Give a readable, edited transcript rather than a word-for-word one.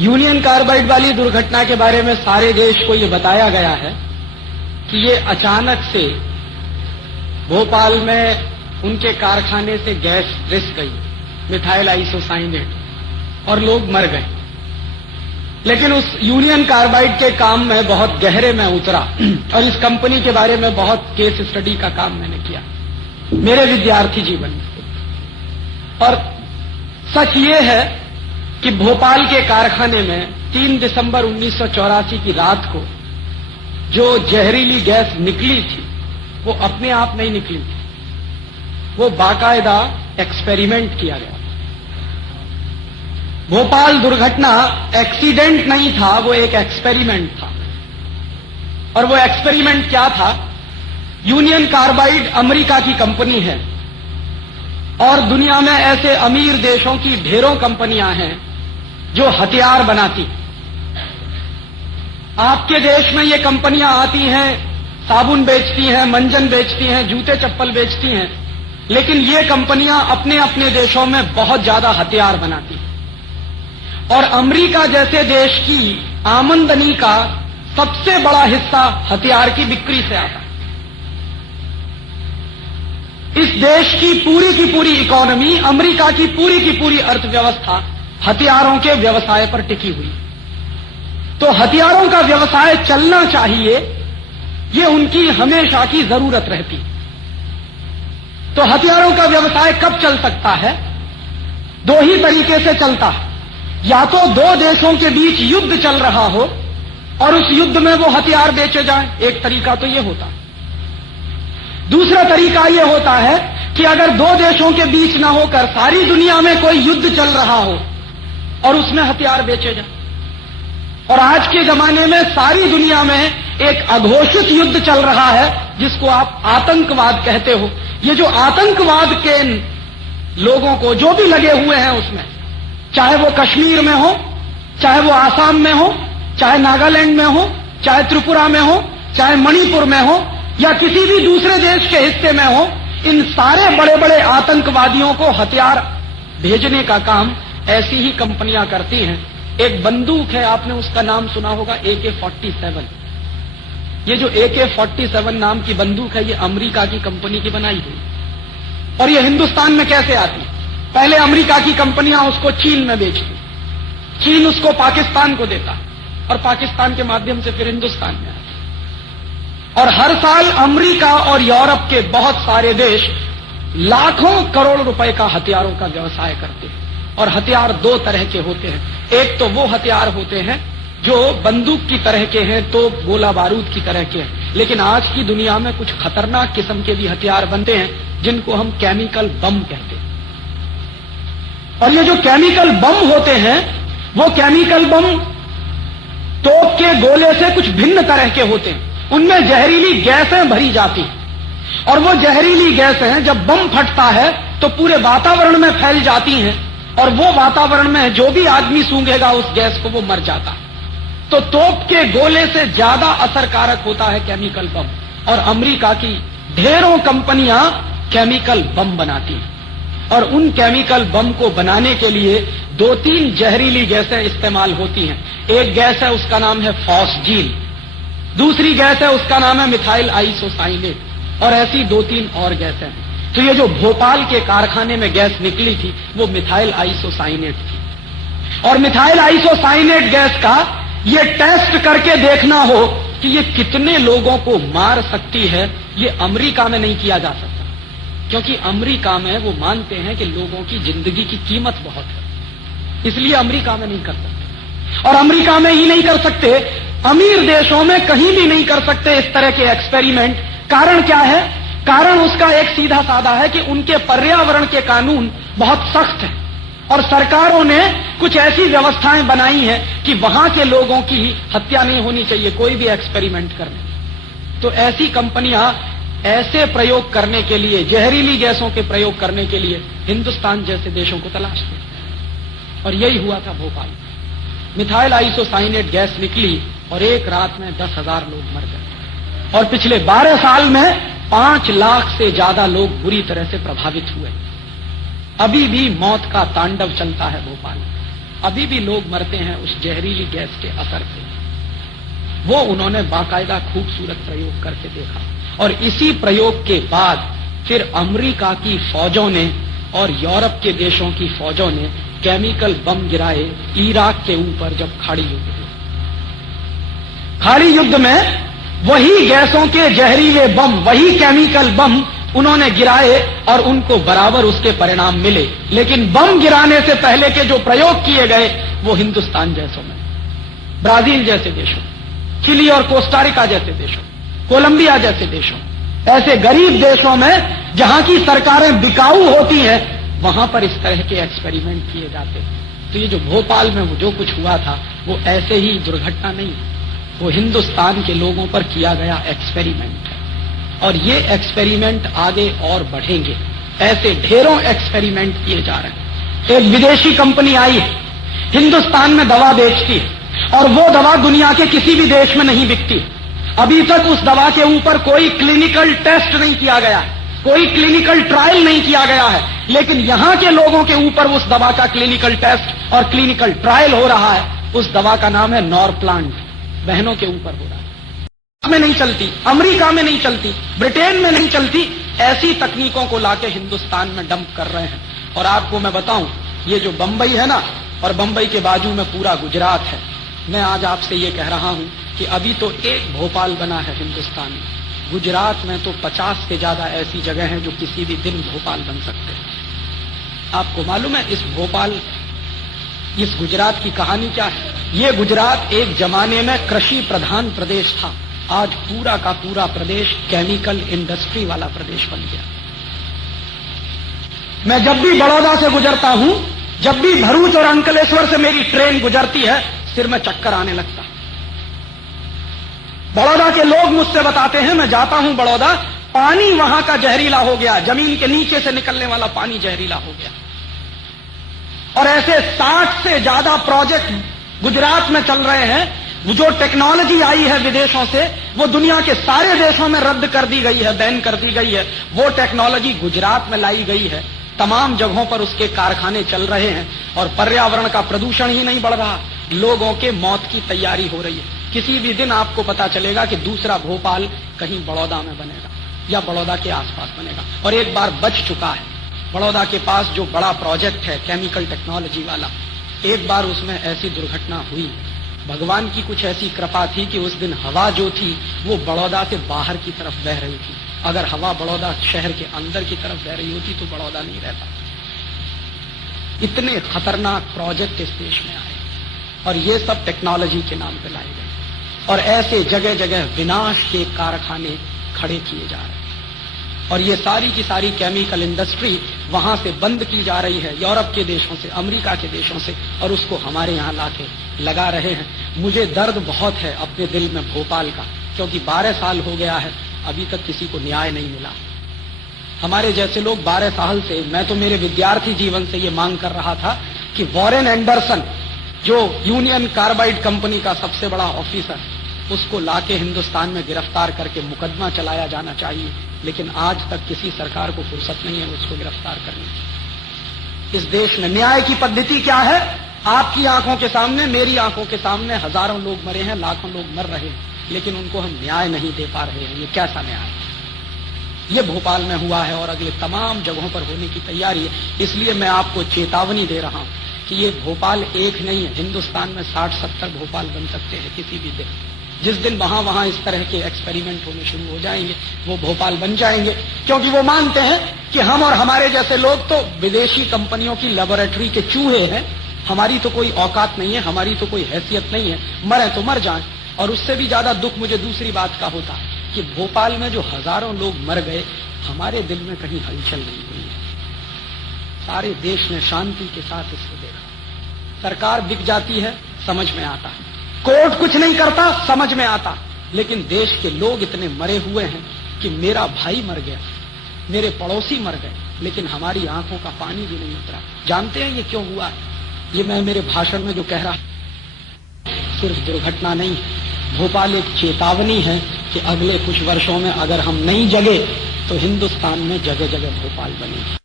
Union carbide वाली दुर्घटना के बारे में सारे देश को ये बताया गया है कि ये अचानक से भोपाल में उनके कारखाने से गैस रिस गई, मिथाइल आइसोसाइनेट, और लोग मर गए। लेकिन उस यूनियन कार्बाइड के काम में बहुत गहरे में उतरा और इस कंपनी के बारे में बहुत केस स्टडी का काम मैंने किया मेरे विद्यार्थी जीवन में। और सच ये है कि भोपाल के कारखाने में 3 दिसंबर 1984 की रात को जो जहरीली गैस निकली थी वो अपने आप नहीं निकली थी, वो बाकायदा एक्सपेरिमेंट किया गया। भोपाल दुर्घटना एक्सीडेंट नहीं था, वो एक एक्सपेरिमेंट था। और वो एक्सपेरिमेंट क्या था? यूनियन कार्बाइड अमेरिका की कंपनी है और दुनिया में ऐसे अमीर देशों की ढेरों कंपनियां हैं जो हथियार बनाती। आपके देश में ये कंपनियां आती हैं, साबुन बेचती हैं, मंजन बेचती हैं, जूते चप्पल बेचती हैं, लेकिन ये कंपनियां अपने अपने देशों में बहुत ज्यादा हथियार बनाती हैं। और अमेरिका जैसे देश की आमदनी का सबसे बड़ा हिस्सा हथियार की बिक्री से आता है। इस देश की पूरी इकोनॉमी, अमेरिका की पूरी अर्थव्यवस्था हथियारों के व्यवसाय पर टिकी हुई। तो हथियारों का व्यवसाय चलना चाहिए, ये उनकी हमेशा की जरूरत रहती। तो हथियारों का व्यवसाय कब चल सकता है? 2 ही तरीके से चलता है। या तो 2 देशों के बीच युद्ध चल रहा हो और उस युद्ध में वो हथियार बेचे जाएं, एक तरीका तो ये होता है। दूसरा तरीका ये होता है कि अगर 2 देशों के बीच ना होकर सारी दुनिया में कोई युद्ध चल रहा हो और उसमें हथियार बेचे जाएं। और आज के जमाने में सारी दुनिया में एक अघोषित युद्ध चल रहा है जिसको आप आतंकवाद कहते हो। ये जो आतंकवाद के लोगों को जो भी लगे हुए हैं उसमें, चाहे वो कश्मीर में हो, चाहे वो आसाम में हो, चाहे नागालैंड में हो, चाहे त्रिपुरा में हो, चाहे मणिपुर में हो, या किसी भी दूसरे देश के हिस्से में हो, इन सारे बड़े बड़े आतंकवादियों को हथियार भेजने का काम ऐसी ही कंपनियां करती हैं। एक बंदूक है, आपने उसका नाम सुना होगा, AK-47। ये जो AK-47 नाम की बंदूक है, ये अमेरिका की कंपनी की बनाई हुई। और ये हिंदुस्तान में कैसे आती है? पहले अमेरिका की कंपनियां उसको चीन में बेचती, चीन उसको पाकिस्तान को देता और पाकिस्तान के माध्यम से फिर हिंदुस्तान में आता। और हर साल अमेरिका और यूरोप के बहुत सारे देश लाखों करोड़ रुपए का हथियारों का व्यवसाय करते हैं। और हथियार 2 तरह के होते हैं। एक तो वो हथियार होते हैं जो बंदूक की तरह के हैं, तो गोला बारूद की तरह के हैं। लेकिन आज की दुनिया में कुछ खतरनाक किस्म के भी हथियार बनते हैं जिनको हम केमिकल बम कहते हैं। और ये जो केमिकल बम होते हैं, वो केमिकल बम तोप के गोले से कुछ भिन्न तरह के होते हैं। उनमें जहरीली गैसें भरी जाती हैं और वो जहरीली गैसें जब बम फटता है तो पूरे वातावरण में फैल जाती हैं और वो वातावरण में जो भी आदमी सूंघेगा उस गैस को वो मर जाता है। तो तोप के गोले से ज्यादा असरकारक होता है केमिकल बम। और अमेरिका की ढेरों कंपनियां केमिकल बम बनाती हैं और उन केमिकल बम को बनाने के लिए 2-3 जहरीली गैसें इस्तेमाल होती हैं। एक गैस है, उसका नाम है फॉस्जीन, दूसरी गैस है, उसका नाम है मिथाइल आइसोसाइनेट, और ऐसी 2-3 और गैसें हैं। तो ये जो भोपाल के कारखाने में गैस निकली थी वो मिथाइल आइसोसाइनेट थी। और मिथाइल आइसोसाइनेट गैस का ये टेस्ट करके देखना हो कि ये कितने लोगों को मार सकती है, ये अमेरिका में नहीं किया जा सकता, क्योंकि अमेरिका में वो मानते हैं कि लोगों की जिंदगी की कीमत बहुत है, इसलिए अमेरिका में नहीं कर सकते। और अमेरिका में ही नहीं कर सकते, अमीर देशों में कहीं भी नहीं कर सकते इस तरह के एक्सपेरिमेंट। कारण क्या है? कारण उसका एक सीधा साधा है कि उनके पर्यावरण के कानून बहुत सख्त हैं और सरकारों ने कुछ ऐसी व्यवस्थाएं बनाई हैं कि वहां के लोगों की हत्या नहीं होनी चाहिए कोई भी एक्सपेरिमेंट करने। तो ऐसी कंपनियां ऐसे प्रयोग करने के लिए, जहरीली गैसों के प्रयोग करने के लिए हिंदुस्तान जैसे देशों को तलाशते हैं। और यही हुआ था भोपाल। मिथाइल आइसोसाइनेट गैस निकली और एक रात में 10,000 लोग मर गए और पिछले 12 साल में 5 लाख से ज्यादा लोग बुरी तरह से प्रभावित हुए। अभी भी मौत का तांडव चलता है भोपाल। अभी भी लोग मरते हैं उस जहरीली गैस के असर से। वो उन्होंने बाकायदा खूबसूरत प्रयोग करके देखा, और इसी प्रयोग के बाद फिर अमेरिका की फौजों ने और यूरोप के देशों की फौजों ने केमिकल बम गिराए इराक के ऊपर जब खाड़ी युद्ध हुआ। खाड़ी युद्ध में वही गैसों के जहरीले बम, वही केमिकल बम उन्होंने गिराए और उनको बराबर उसके परिणाम मिले। लेकिन बम गिराने से पहले के जो प्रयोग किए गए वो हिंदुस्तान जैसों में, ब्राजील जैसे देशों, चिली और कोस्टारिका जैसे देशों, कोलंबिया जैसे देशों, ऐसे गरीब देशों में जहां की सरकारें बिकाऊ होती हैं, वहां पर इस तरह के एक्सपेरिमेंट किए जाते हैं। तो ये जो भोपाल में जो कुछ हुआ था वो ऐसे ही दुर्घटना नहीं, वो हिंदुस्तान के लोगों पर किया गया एक्सपेरिमेंट है। और ये एक्सपेरिमेंट आगे और बढ़ेंगे, ऐसे ढेरों एक्सपेरिमेंट किए जा रहे हैं। एक विदेशी कंपनी आई है, हिंदुस्तान में दवा बेचती है, और वो दवा दुनिया के किसी भी देश में नहीं बिकती। अभी तक उस दवा के ऊपर कोई क्लिनिकल टेस्ट नहीं किया गया है, कोई क्लिनिकल ट्रायल नहीं किया गया है, लेकिन यहां के लोगों के ऊपर उस दवा का क्लिनिकल टेस्ट और क्लिनिकल ट्रायल हो रहा है। उस दवा का नाम है नॉरप्लांट, बहनों के ऊपर हो रहा है। में नहीं चलती, अमेरिका में नहीं चलती, ब्रिटेन में नहीं चलती, ऐसी तकनीकों को लाके हिंदुस्तान में डंप कर रहे हैं। और आपको मैं बताऊं, ये जो बंबई है ना, और बंबई के बाजू में पूरा गुजरात है, मैं आज आपसे ये कह रहा हूं कि अभी तो एक भोपाल बना है हिंदुस्तान में, गुजरात में तो 50 से ज्यादा ऐसी जगह हैं जो किसी भी दिन भोपाल बन सकते हैं। आपको मालूम है इस भोपाल, इस गुजरात की कहानी क्या है? ये गुजरात एक जमाने में कृषि प्रधान प्रदेश था, आज पूरा का पूरा प्रदेश केमिकल इंडस्ट्री वाला प्रदेश बन गया। मैं जब भी बड़ौदा से गुजरता हूं, जब भी भरूच और अंकलेश्वर से मेरी ट्रेन गुजरती है, सिर में चक्कर आने लगता। बड़ौदा के लोग मुझसे बताते हैं, मैं जाता हूं बड़ौदा, पानी वहां का जहरीला हो गया, जमीन के नीचे से निकलने वाला पानी जहरीला हो गया। और ऐसे 60 से ज्यादा प्रोजेक्ट गुजरात में चल रहे हैं। जो टेक्नोलॉजी आई है विदेशों से, वो दुनिया के सारे देशों में रद्द कर दी गई है, बैन कर दी गई है। वो टेक्नोलॉजी गुजरात में लाई गई है, तमाम जगहों पर उसके कारखाने चल रहे हैं, और पर्यावरण का प्रदूषण ही नहीं बढ़ रहा, लोगों के मौत की तैयारी हो रही है। किसी भी दिन आपको पता चलेगा कि दूसरा भोपाल कहीं बड़ौदा में बनेगा या बड़ौदा के आसपास बनेगा। और एक बार बच चुका है, बड़ौदा के पास जो बड़ा प्रोजेक्ट है केमिकल टेक्नोलॉजी वाला, एक बार उसमें ऐसी दुर्घटना हुई। भगवान की कुछ ऐसी कृपा थी कि उस दिन हवा जो थी वो बड़ौदा से बाहर की तरफ बह रही थी। अगर हवा बड़ौदा शहर के अंदर की तरफ बह रही होती तो बड़ौदा नहीं रहता। इतने खतरनाक प्रोजेक्ट इस देश में आए, और ये सब टेक्नोलॉजी के नाम पे लाए गए, और ऐसे जगह जगह विनाश के कारखाने खड़े किए जा रहे हैं। और ये सारी की सारी केमिकल इंडस्ट्री वहां से बंद की जा रही है, यूरोप के देशों से, अमेरिका के देशों से, और उसको हमारे यहाँ लाके लगा रहे हैं। मुझे दर्द बहुत है अपने दिल में भोपाल का, क्योंकि 12 साल हो गया है, अभी तक किसी को न्याय नहीं मिला। हमारे जैसे लोग 12 साल से, मैं तो मेरे विद्यार्थी जीवन से ये मांग कर रहा था कि वॉरेन एंडरसन, जो यूनियन कार्बाइड कंपनी का सबसे बड़ा ऑफिसर, उसको लाके हिंदुस्तान में गिरफ्तार करके मुकदमा चलाया जाना चाहिए। लेकिन आज तक किसी सरकार को फुर्सत नहीं है उसको गिरफ्तार करने की। इस देश में न्याय की पद्धति क्या है? आपकी आंखों के सामने, मेरी आंखों के सामने हजारों लोग मरे हैं, लाखों लोग मर रहे हैं, लेकिन उनको हम न्याय नहीं दे पा रहे हैं। ये कैसा न्याय? ये भोपाल में हुआ है और अगले तमाम जगहों पर होने की तैयारी है। इसलिए मैं आपको चेतावनी दे रहा हूं कि ये भोपाल एक नहीं है, हिंदुस्तान में 60-70 भोपाल बन सकते हैं किसी भी दिन। जिस दिन वहां इस तरह के एक्सपेरिमेंट होने शुरू हो जाएंगे, वो भोपाल बन जाएंगे, क्योंकि वो मानते हैं कि हम और हमारे जैसे लोग तो विदेशी कंपनियों की लेबोरेटरी के चूहे हैं, हमारी तो कोई औकात नहीं है, हमारी तो कोई हैसियत नहीं है, मरे तो मर जाएं। और उससे भी ज्यादा दुख मुझे दूसरी बात का होता है कि भोपाल में जो हजारों लोग मर गए, हमारे दिल में कहीं हलचल नहीं हुई है। सारे देश ने शांति के साथ इसको देखा। सरकार बिक जाती है, समझ में आता है, कोर्ट कुछ नहीं करता, समझ में आता, लेकिन देश के लोग इतने मरे हुए हैं कि मेरा भाई मर गया, मेरे पड़ोसी मर गए, लेकिन हमारी आंखों का पानी भी नहीं उतरा। जानते हैं ये क्यों हुआ? ये मैं मेरे भाषण में जो कह रहा, सिर्फ दुर्घटना नहीं, भोपाल एक चेतावनी है कि अगले कुछ वर्षों में अगर हम नहीं जगे तो हिंदुस्तान में जगह जगह भोपाल बनेगी।